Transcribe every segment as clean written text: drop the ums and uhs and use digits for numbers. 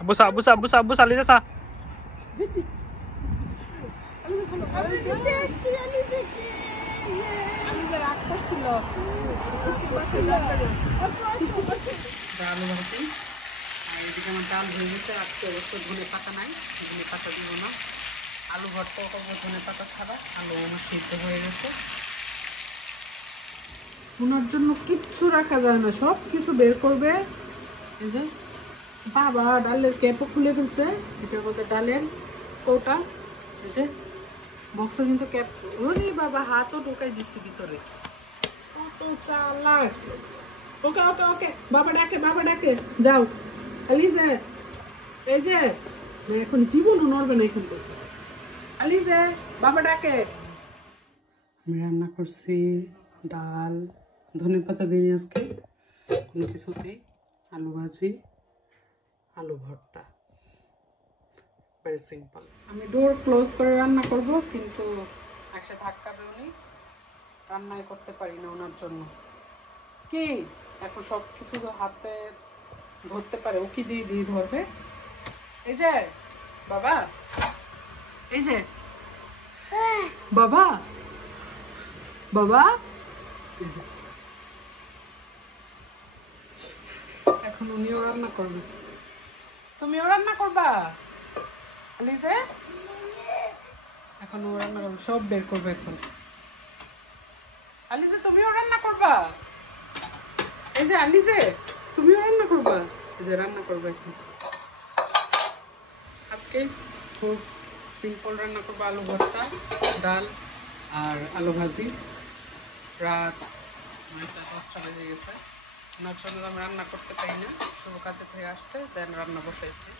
Busa, busa, busa, busa, Aliza sa. Diti. Aliza রাগ করছিল। আলু ভাজি আর এদিকে আমার ডাল হয়ে গেছে। আজকে অবশ্য ধনে পাতা নাই, ধনে পাতা দিব না। আলু ভর্তা করবো ধনে পাতা ছাড়া। আলু আমার সিদ্ধ হয়ে গেছে। ওনার জন্য কিচ্ছু রাখা যায় না, সব কিছু বের করবে। এই যে বাবা ডালের ক্যাপও খুলে ফেলছে, এটার মধ্যে ডালের কৌটা। এই যে বক্সে কিন্তু ক্যাপ, ওরে বাবা হাতও ঢোকাই দিচ্ছি ভিতরে, কত চালাক। ওকে ওকে ওকে, বাবা ডাকে, বাবা ডাকে, যাও আলিজে। এই যে এখন জীবনও নড়বে না এখান থেকে। আলিজে বাবা ডাকে। আমি রান্না করছি ডাল, ধনেপাতা দিই আজকে কোনো কিছুতেই, আলু ভাজি, আলু ভর্তা, ভেরি সিম্পল। আমি ডোর ক্লোজ করে রান্না করব, কিন্তু একসাথে ধাক্কাবে উনি, রান্নাই করতে পারি না ওনার জন্য। কি এখন সব কিছু হাতে ধরতে পারে, ও কি দিয়ে দিয়ে ধরবে। এই যে বাবা, এই যে বাবা, বাবা, এখন উনিও রান্না করবে। তুমিও রান্না করবা আলিজে? এখন ও রান্না করবে, সব বের করবে এখন। আলিজে তুমিও রান্না করবা? এই যে আলিজে তুমিও রান্না করবা? এই যে রান্না করবে এখন। আজকে খুব সিম্পল রান্না করবো, আলু ভর্তা, ডাল আর আলু ভাজি। রাত 9টা 10টা বেজে গেছে। ওনার জন্য আমি রান্না করতে পারি না, শুভ কাজে থেকে আসছে, দেন রান্না বসাইছি।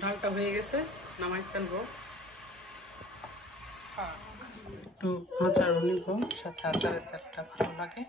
ডালটা হয়ে গেছে, নামাই ফেলবো। একটু আচারও নিব, সাথে আচারের তেলটা ভালো লাগে।